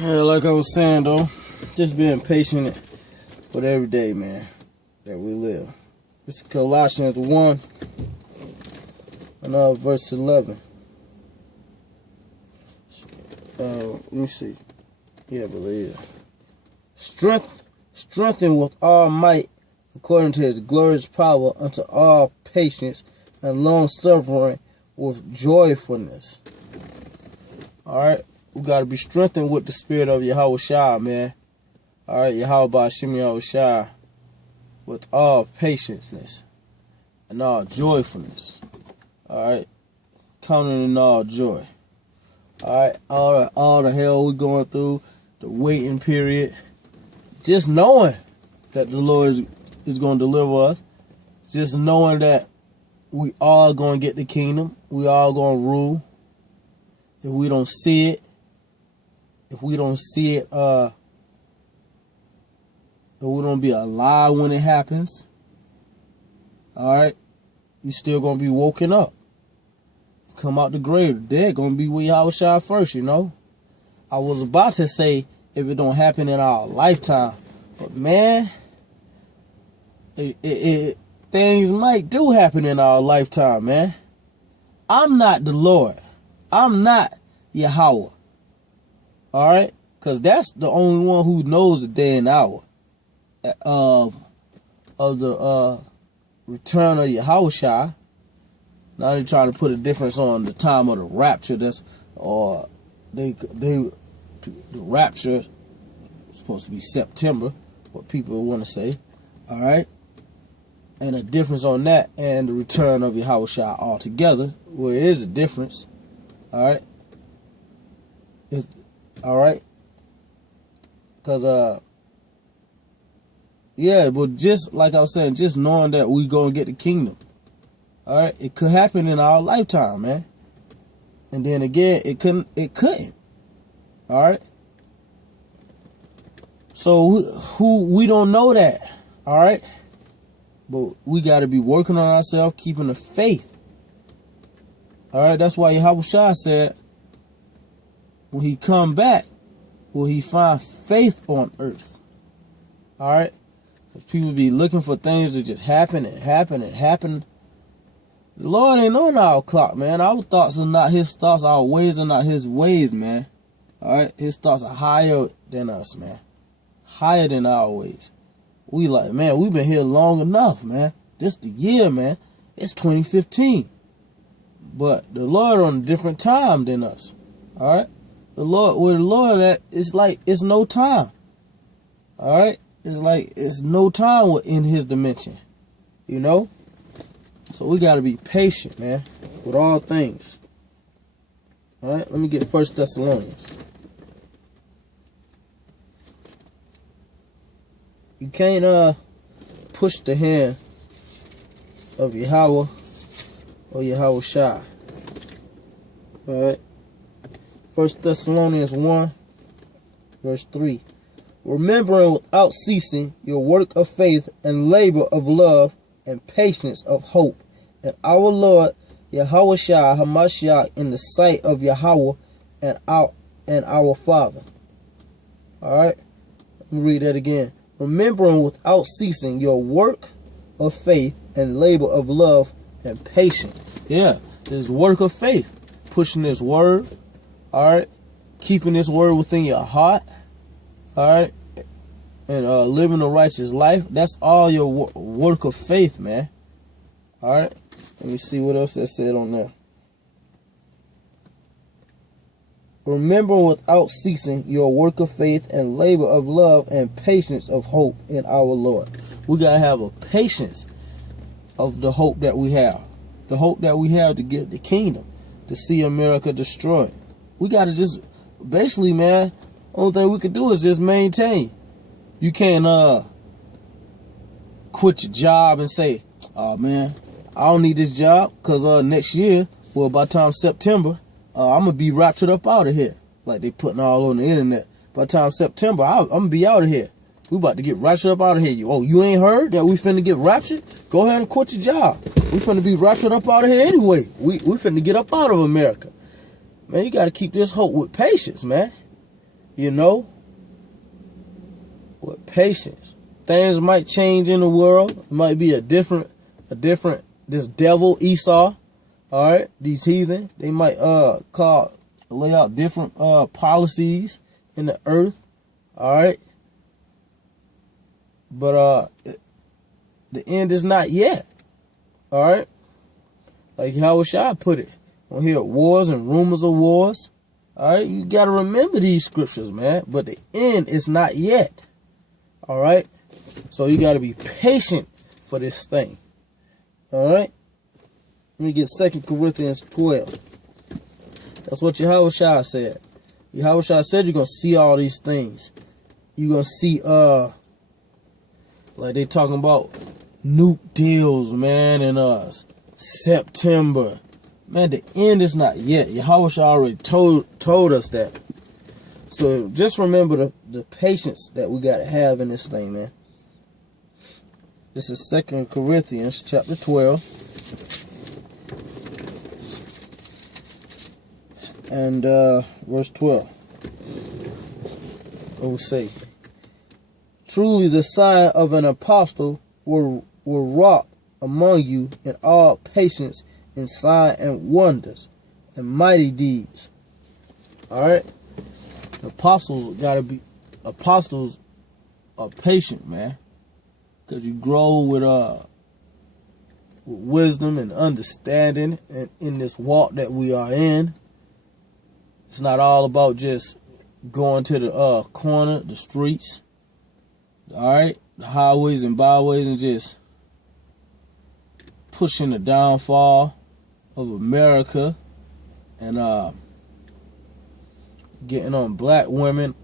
Yeah, like I was saying though, just being patient with every day, man, that we live. This is Colossians 1 and verse 11. Let me see. Yeah, I believe. Strengthen with all might according to his glorious power unto all patience and long suffering with joyfulness. Alright, we gotta be strengthened with the spirit of Yahweh Shai, man. Alright, Yahweh Ba'Shem Yahweh Shai, with all patience and all joyfulness. Alright, counting in all joy. Alright, all the hell we're going through, the waiting period, just knowing that the Lord is going to deliver us, just knowing that we are going to get the kingdom, we are going to rule. If we don't see it, if we don't be alive when it happens, alright, you still going to be woken up. Come out the grave. The dead going to be with Yahweh Shai first, you know. I was about to say if it don't happen in our lifetime, but man, things might do happen in our lifetime, man. I'm not the Lord. I'm not Yahweh. Alright? Because that's the only one who knows the day and hour of the return of Yahweh Shai. Now they're trying to put a difference on the time of the rapture. The rapture is supposed to be September, what people want to say. Alright? And a difference on that and the return of Yahweh Shai altogether. Well, it is a difference. Alright? Alright? Because, yeah, but just like I was saying, just knowing that we going to get the kingdom. Alright? It could happen in our lifetime, man. And then again, it couldn't. Alright? So, we don't know that. Alright? But we got to be working on ourselves, keeping the faith. Alright? That's why Yahweh Shai said, when he come back, will he find faith on earth? Alright? Because people be looking for things to just happen and happen and happen. The Lord ain't on our clock, man. Our thoughts are not his thoughts. Our ways are not his ways, man. Alright? His thoughts are higher than us, man. Higher than our ways. We like, man, we've been here long enough, man. This the year, man. It's 2015. But the Lord on a different time than us. Alright? The Lord at, it's like it's no time. Alright? It's like it's no time in his dimension. You know? So we gotta be patient, man, with all things. Alright, let me get 1 Thessalonians. You can't push the hand of Yahweh or Yahweh Shai. Alright. 1 Thessalonians 1, verse 3. Remembering without ceasing your work of faith and labor of love and patience of hope in our Lord Yahweh Shai HaMashiach in the sight of Yahweh and our Father. Alright? Let me read that again. Remembering without ceasing your work of faith and labor of love and patience. Yeah, this work of faith. Pushing this word. Alright? Keeping this word within your heart. Alright? And living a righteous life. That's all your work of faith, man. Alright? Let me see what else that said on there. Remember without ceasing your work of faith and labor of love and patience of hope in our Lord. We got to have a patience of the hope that we have. The hope that we have to get the kingdom. To see America destroyed. We got to just, basically, man, only thing we could do is just maintain. You can't quit your job and say, oh, man, I don't need this job because next year, well, by the time September, I'm going to be raptured up out of here. Like they putting all on the internet. By the time September, I'm going to be out of here. We about to get raptured up out of here. You ain't heard that we finna get raptured? Go ahead and quit your job. We finna be raptured up out of here anyway. We finna get up out of America. Man, you got to keep this hope with patience, man. you know, with patience. Things might change in the world. It might be this devil Esau, all right, these heathen, they might lay out different policies in the earth, all right, but the end is not yet, all right. Like how should I put it? We'll hear wars and rumors of wars. All right, you got to remember these scriptures, man. But the end is not yet. All right, so you got to be patient for this thing. All right, let me get 2 Corinthians 12. That's what Yahushua said. Yahushua said you're gonna see all these things. You're gonna see like they talking about nuke deals, man, in September. Man, the end is not yet. Yahushua already told us that. So just remember the patience that we gotta have in this thing, man. This is 2 Corinthians chapter 12. And verse 12. What we say? Truly the sign of an apostle will wrought among you in all patience and sign and wonders and mighty deeds. Alright? Apostles are patient, man. Because you grow with wisdom and understanding in this walk that we are in. It's not all about just going to the corner, the streets, alright, the highways and byways, and just pushing the downfall of America and getting on black women.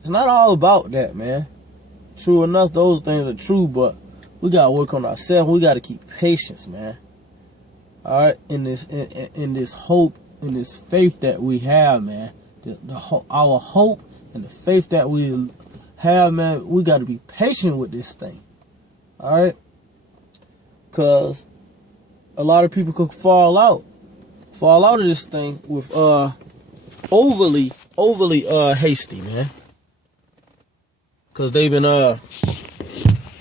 It's not all about that, man. True enough, those things are true, but we gotta work on ourselves. We gotta keep patience, man. All right, in this hope, in this faith that we have, man. Our hope and the faith that we have, man. We gotta be patient with this thing. All right, cause a lot of people could fall out of this thing with overly hasty, man. Cause they've been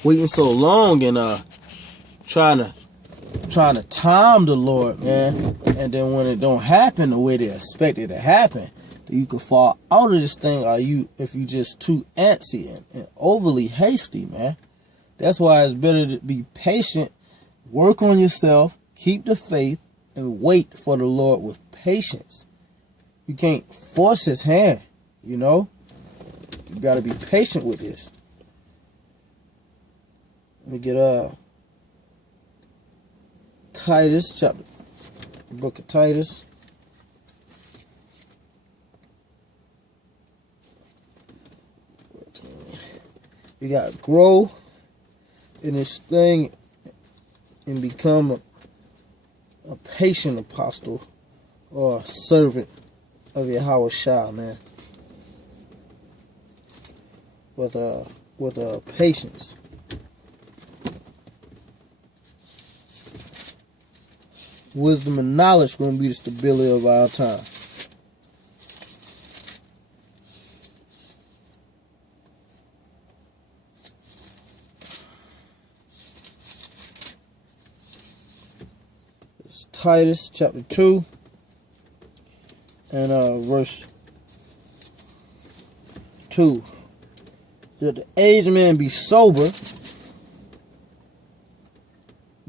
waiting so long and trying to time the Lord, man. And then when it don't happen the way they expect it to happen, then you could fall out of this thing. If you just too antsy and overly hasty, man. That's why it's better to be patient, work on yourself, keep the faith, and wait for the Lord with patience. You can't force his hand, you know. You gotta be patient with this. Let me get Titus chapter, book of Titus. You gotta grow in this thing and become a patient apostle or a servant of Yahushua, man. With patience. Wisdom and knowledge going to be the stability of our time. It's Titus chapter 2 and verse 2. That the aged man be sober,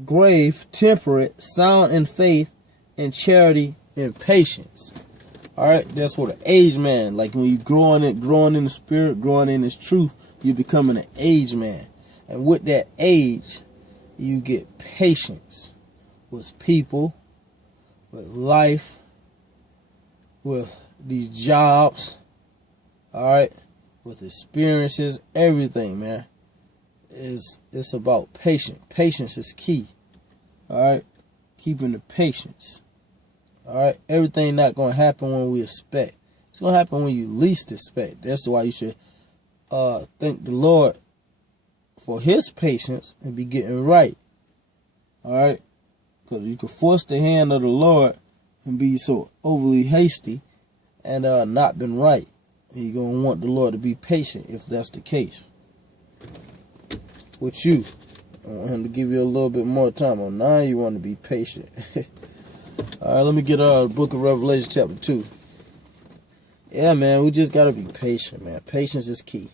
grave, temperate, sound in faith, and charity, and patience. All right, that's what an aged man. Like when you growing in the spirit, growing in this truth, you're becoming an aged man. And with that age, you get patience with people, with life, with these jobs. All right. With experiences, everything, man, it's about patience. Patience is key. All right, keeping the patience. All right, everything not gonna happen when we expect. It's gonna happen when you least expect. That's why you should thank the Lord for His patience and be getting right. All right, because you can force the hand of the Lord and be so overly hasty and not been right. You're going to want the Lord to be patient if that's the case with you. I want him to give you a little bit more time. On now you want to be patient. All right, let me get the book of Revelation chapter 2. Yeah, man, we just got to be patient, man. Patience is key.